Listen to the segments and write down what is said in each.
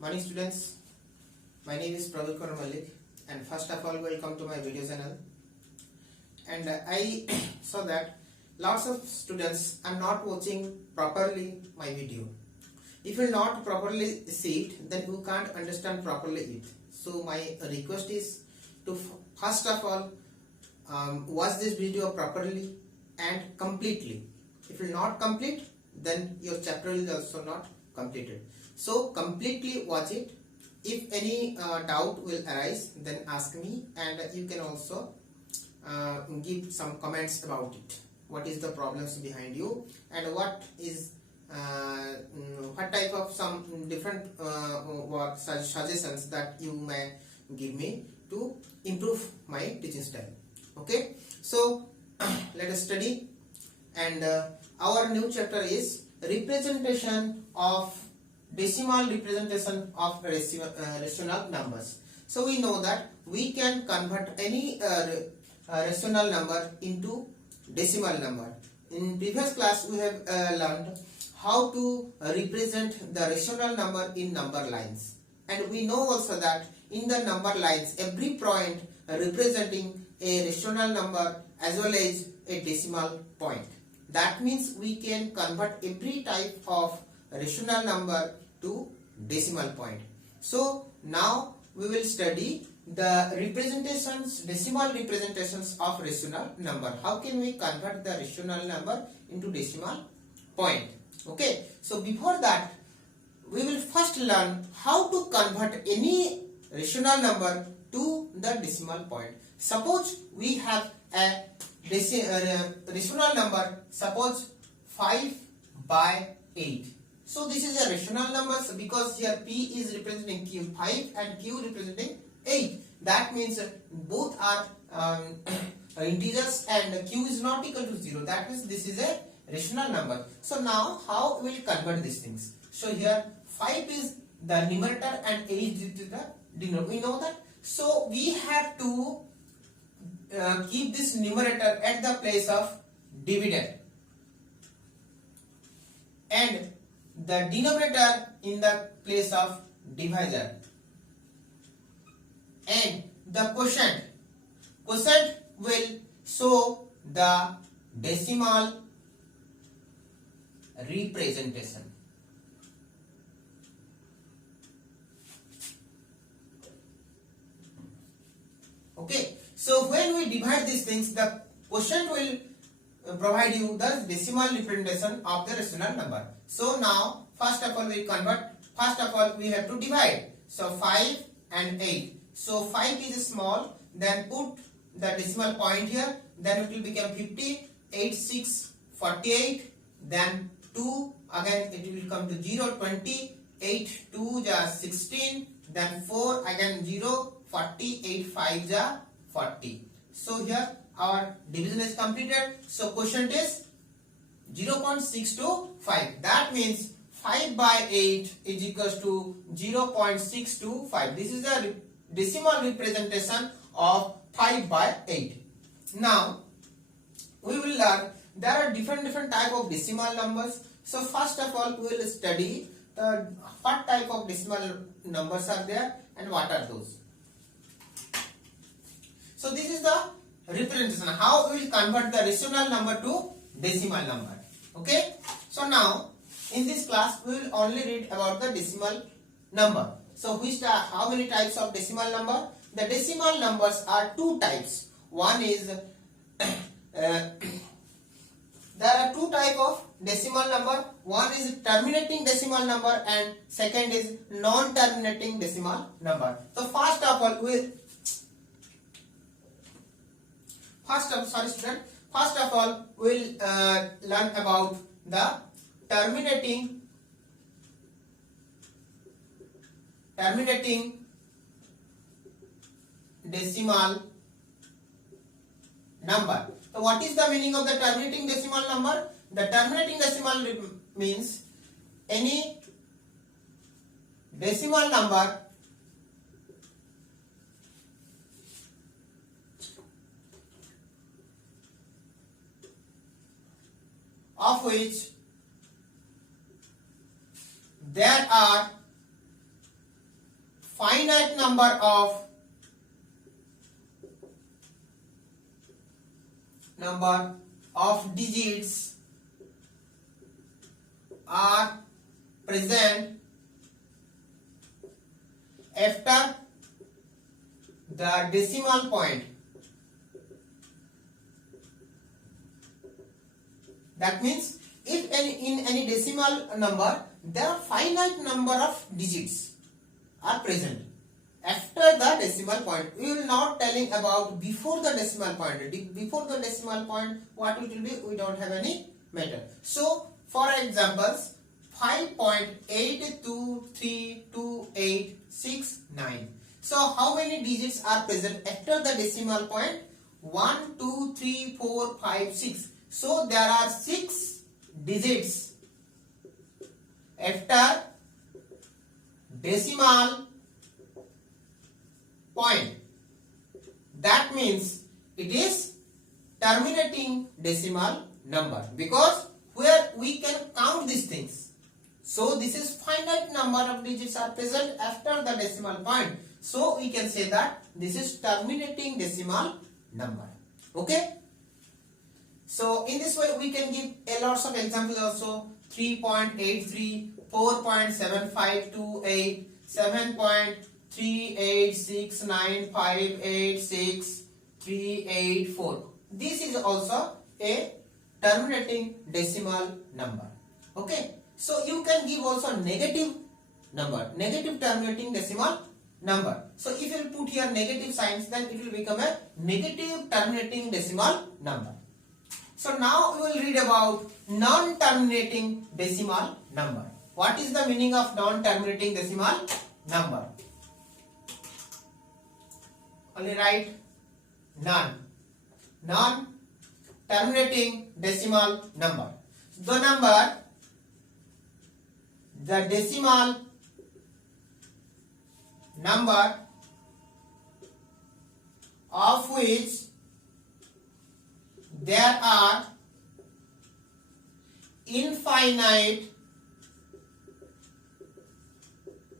Morning students, my name is Pravil Kumar Malik and first of all welcome to my video channel. And I saw that lots of students are not watching properly my video. If you not properly see it, then you can't understand properly it. So my request is to first of all watch this video properly and completely. If you not complete, then your chapter is also not completed. So completely watch it. If any doubt will arise, then ask me, and you can also give some comments about it. What is the problems behind you, and what is what type of some different what suggestions that you may give me to improve my teaching style. Okay, so let us study, and our new chapter is representation of decimal representation of rational numbers. So we know that we can convert any rational number into decimal number. In previous class we have learned how to represent the rational number in number lines, and we know also that in the number lines every point representing a rational number as well as a decimal point. That means we can convert every type of rational number to decimal point. So now we will study the representations, decimal representations of rational number. How can we convert the rational number into decimal point? Okay, so before that we will first learn how to convert any rational number to the decimal point. Suppose we have a rational number, suppose 5 by 8. So this is a rational number because here P is representing Q 5 and Q representing 8. That means both are integers and Q is not equal to 0. That means this is a rational number. So now how we will convert these things? So here 5 is the numerator and 8 is the denominator. We know that. So we have to keep this numerator at the place of dividend and the denominator in the place of divisor, and the quotient will show the decimal representation. Okay, so when we divide these things, the quotient will provide you the decimal representation of the rational number. So now first of all we convert. First of all we have to divide. So 5 and 8. So 5 is small, then put the decimal point here, then it will become 50. 8 6 48, then 2, again it will come to 0 20. 8 2 is 16, then 4 again 0 40. 8 5 is 40. So here our division is completed. So quotient is 0.625. That means 5 by 8 is equals to 0.625. This is the decimal representation of 5 by 8. Now we will learn there are different type of decimal numbers. So first of all we will study what type of decimal numbers are there and what are those. So this is the representation, how we will convert the rational number to decimal number. Okay, so now in this class we will only read about the decimal number. So how many types of decimal number? The decimal numbers are two types. One is there are two type of decimal number. One is terminating decimal number and second is non-terminating decimal number. So first of all we will learn about the terminating decimal number. So what is the meaning of the terminating decimal number? The terminating decimal means any decimal number of which there are finite number of digits are present after the decimal point. That means if in any decimal number there are finite number of digits are present after the decimal point. We will not telling about before the decimal point. Before the decimal point what it will be, we don't have any matter. So for examples, 5.82328669. So how many digits are present after the decimal point? 1, 2, 3, 4, 5, 6. So there are 6 digits after decimal point. That means it is terminating decimal number, because where we can count these things. So this is finite number of digits are present after the decimal point. So we can say that this is terminating decimal number. Okay. So in this way we can give a lots of examples also. 3.83, 4.7528, 7.3869586384. This is also a terminating decimal number. Okay. So you can give also negative number, negative terminating decimal number. So if you put here negative signs, then it will become a negative terminating decimal number. So now we will read about non-terminating decimal number. What is the meaning of non-terminating decimal number? Only write none. Non-terminating decimal number. The number, the decimal number of which there are infinite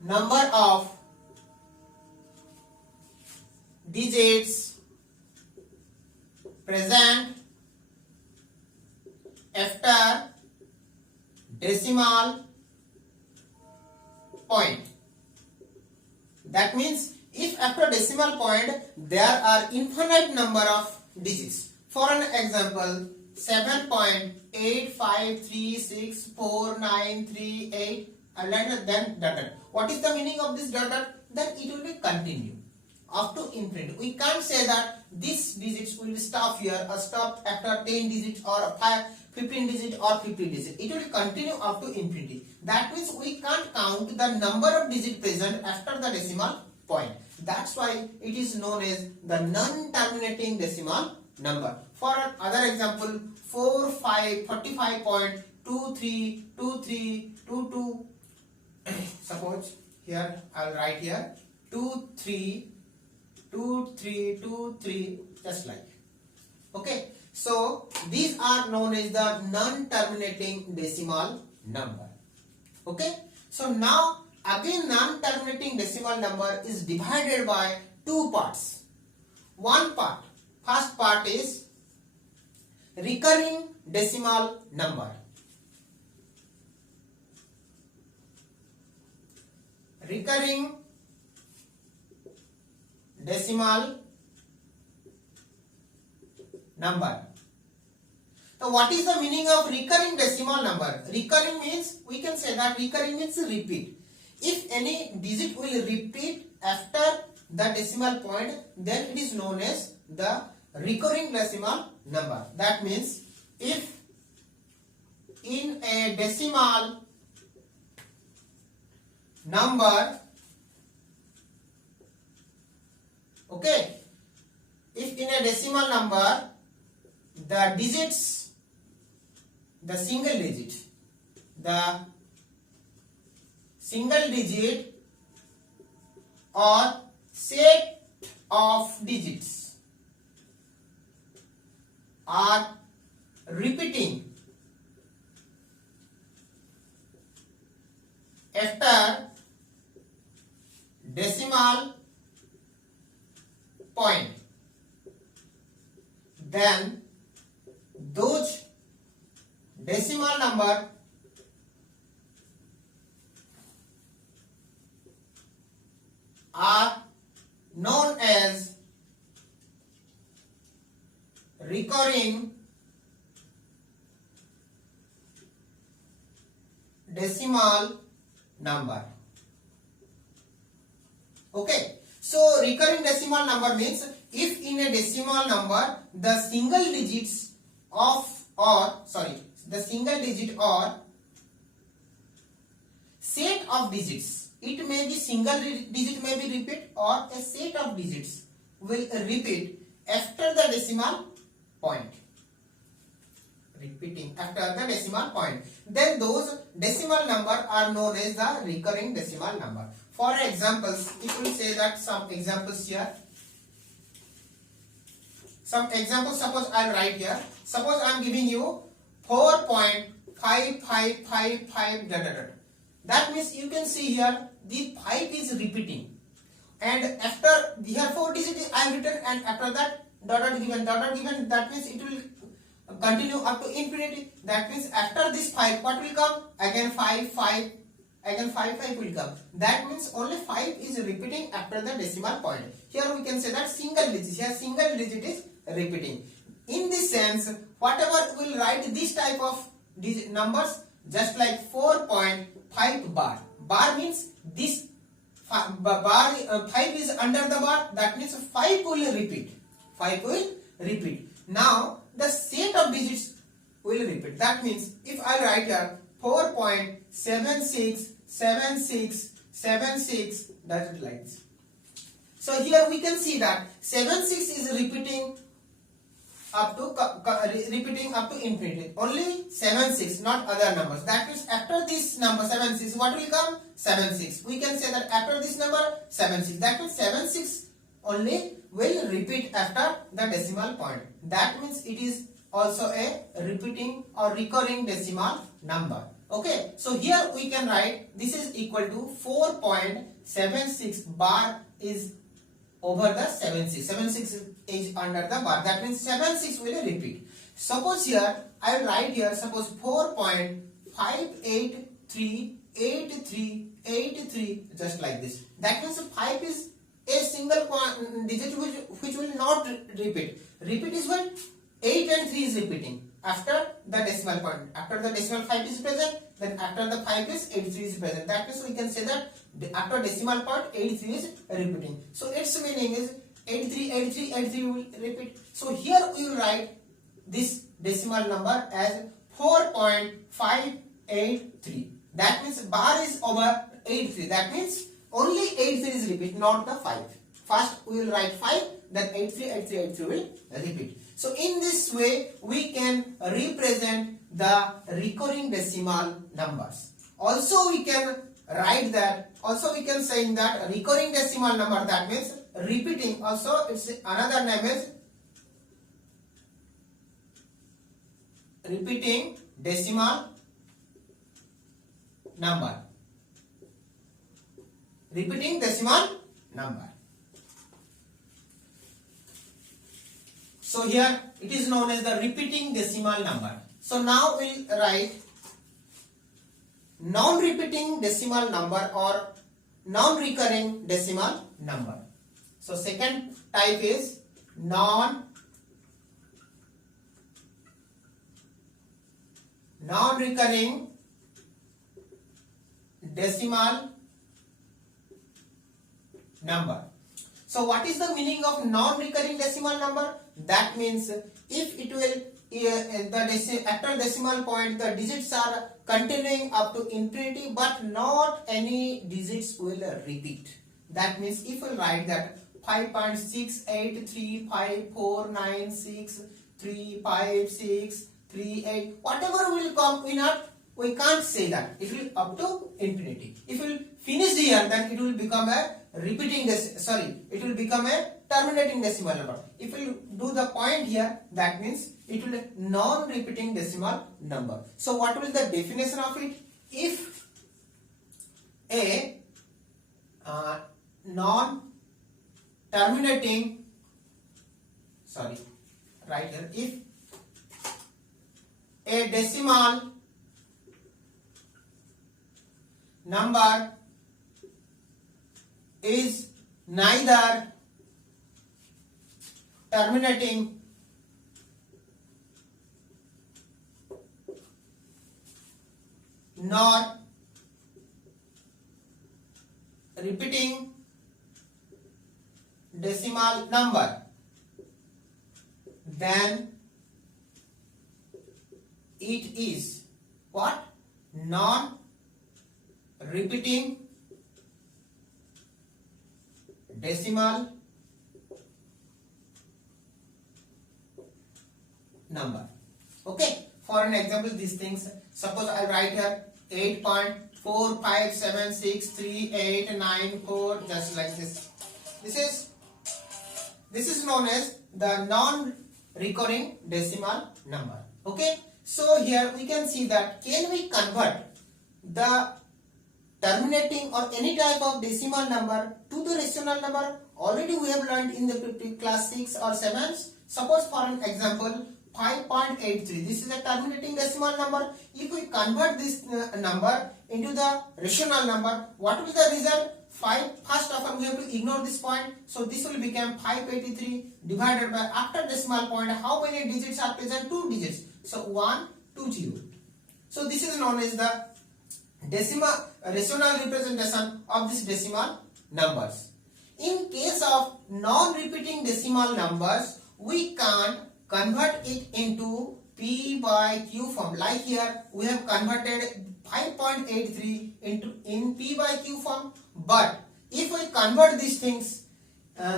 number of digits present after decimal point. That means if after decimal point there are infinite number of digits. For an example, 7.85364938 then dotted. What is the meaning of this dotted? That it will be continue up to infinity. We can't say that this digits will stop here or stop after 10 digits or 15 digits or 50 digits. It will continue up to infinity. That means we can't count the number of digits present after the decimal point. That's why it is known as the non-terminating decimal number. For another example, 45.232322. Suppose here I will write here 232323, just like. Okay. So these are known as the non-terminating decimal number. Okay. So now again non-terminating decimal number is divided by two parts. One part, first part is recurring decimal number. Recurring decimal number. Now what is the meaning of recurring decimal number? Recurring means, we can say that recurring means repeat. If any digit will repeat after the decimal point, then it is known as the recurring decimal number. That means if in a decimal number, okay, if in a decimal number the digits, the single digit or set of digits are repeating after decimal decimal point, then those decimal number are known as recurring decimal number. Okay, so recurring decimal number means if in a decimal number the single digits of the single digit or set of digits, it may be single digit may be repeat or a set of digits will repeat after the decimal point, repeating after the decimal point, then those decimal number are known as the recurring decimal number. For examples, if we say that some examples here, some examples, suppose I'll write here, suppose I'm giving you 4.5555 . That means you can see here the 5 is repeating, and after here 4 digits I have written, and after that dot given, that means it will continue up to infinity. That means after this 5 what will come? Again 5 again 5 will come. That means only 5 is repeating after the decimal point. Here we can say that single digit, here single digit is repeating. In this sense, whatever will write this type of digit numbers, just like 4.5 bar. Bar means this bar 5 is under the bar, that means 5 will repeat. 5 will repeat. Now the set of digits will repeat. That means if I write here 4.767676, that is like this. So here we can see that 76 is repeating up to infinity. Only 76, not other numbers. That means after this number 76, what will come? 76. We can say that after this number 76. That means 76 only will repeat after the decimal point. That means it is also a repeating or recurring decimal number. Okay, so here we can write this is equal to 4.76 bar is over the 76. 76 is under the bar. That means 76 will repeat. Suppose here I will write here, suppose 4.5838383, just like this. That means 5 is a single digit which will not repeat. Repeat is what? 8 and 3 is repeating after the decimal point. After the decimal 5 is present, then after the 5 is 83 is present. That means we can say that after decimal point 83 is repeating. So its meaning is 83 will repeat. So here we will write this decimal number as 4.583. That means bar is over 83. That means only 83 is repeat, not the 5. First we will write 5, then 83 will repeat. So in this way we can represent the recurring decimal numbers. Also we can write that, also we can say that recurring decimal number, that means repeating, also its another name is repeating decimal number. Repeating decimal number. So here it is known as the repeating decimal number. So now we'll write non-repeating decimal number or non-recurring decimal number. So second type is non-recurring decimal number. So what is the meaning of non-recurring decimal number? That means if it will after decimal point the digits are continuing up to infinity, but not any digits will repeat. That means if we write that 5.68345496356358, whatever will come in it, we can't say that it will up to infinity. If we will finish here, then it will become a repeating it will become a terminating decimal number. If we do the point here, that means it will be non-repeating decimal number. So what will the definition of it? If a non-terminating, sorry, right here, if a decimal number is neither terminating nor repeating decimal number, then it is what? Non-repeating decimal number. Okay, for an example, these things, suppose I write here 8.4576389 just like this. This is known as the non-recurring decimal number. Okay, so here we can see that can we convert the terminating or any type of decimal number to the rational number? Already we have learned in the class 6 or 7. Suppose for an example 5.83, this is a terminating decimal number. If we convert this number into the rational number, what will be the result? 5. First of all, we have to ignore this point, so this will become 583 divided by, after decimal point, how many digits are present? 2 digits, so 120. So this is known as the rational representation of this decimal numbers. In case of non-repeating decimal numbers, we can't convert it into P by Q form. Like here, we have converted 5.83 in P by Q form. But if we convert these things,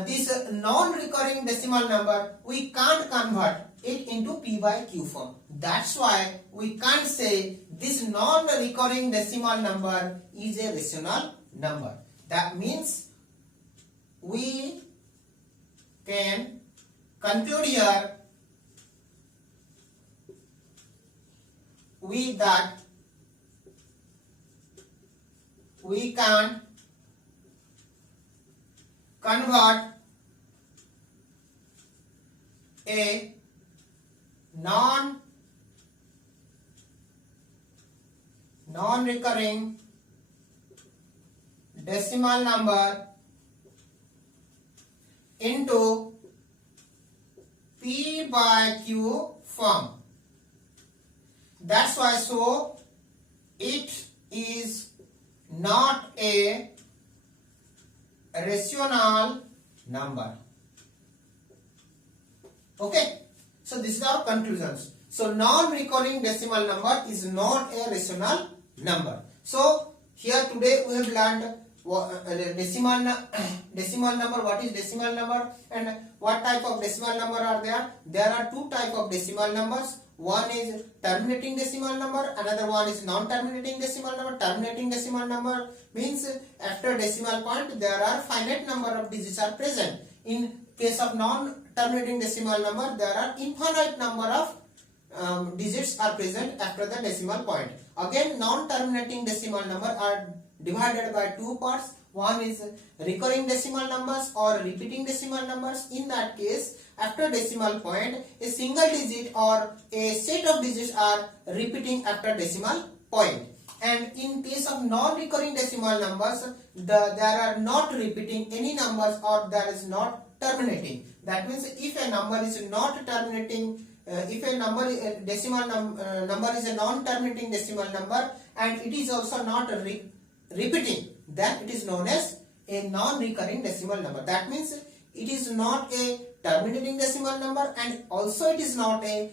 this non-recurring decimal number, we can't convert it into P by Q form. That's why we can't say this non-recurring decimal number is a rational number. That means we can conclude here that we can convert a non-recurring decimal number into P by Q form. That's why, so it is not a rational number. Okay, so this is our conclusions. So non-recurring decimal number is not a rational number. So here today we have learned decimal number, what is decimal number and what type of decimal number are there. There are two type of decimal numbers. One is terminating decimal number, another one is non-terminating decimal number. Terminating decimal number means after decimal point there are finite number of digits are present. In case of non-terminating decimal number, there are infinite number of digits are present after the decimal point. Again, non-terminating decimal number are divided by two parts. One is recurring decimal numbers or repeating decimal numbers. In that case, after decimal point, a single digit or a set of digits are repeating after decimal point. And in case of non-recurring decimal numbers, there are not repeating any numbers or there is not terminating. That means if a number is not terminating, if a number number is a non-terminating decimal number and it is also not repeating, then it is known as a non-recurring decimal number. That means it is not a terminating decimal number and also it is not a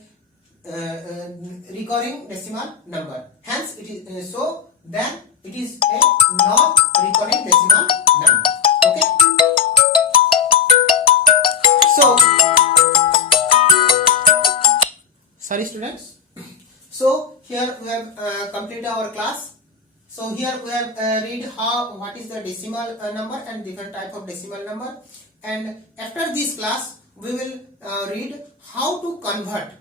recurring decimal number. Hence it is so then it is a non-recurring decimal number. Okay. So sorry students. So here we have completed our class. So here we have read what is the decimal number and different type of decimal number. And after this class we will read how to convert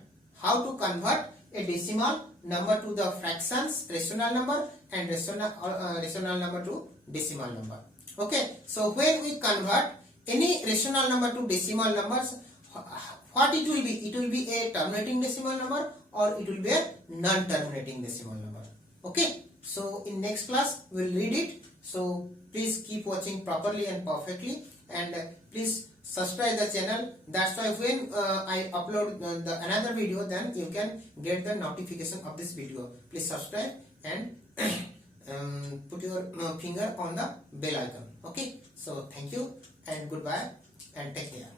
a decimal number to the fractions rational number and rational number to decimal number. Okay, so when we convert any rational number to decimal numbers, what it will be? It will be a terminating decimal number or it will be a non-terminating decimal number. Okay, so in next class we will read it. So please keep watching properly and perfectly, and please subscribe the channel. That's why when I upload another video, then you can get the notification of this video. Please subscribe and put your finger on the bell icon. Okay, so thank you and goodbye and take care.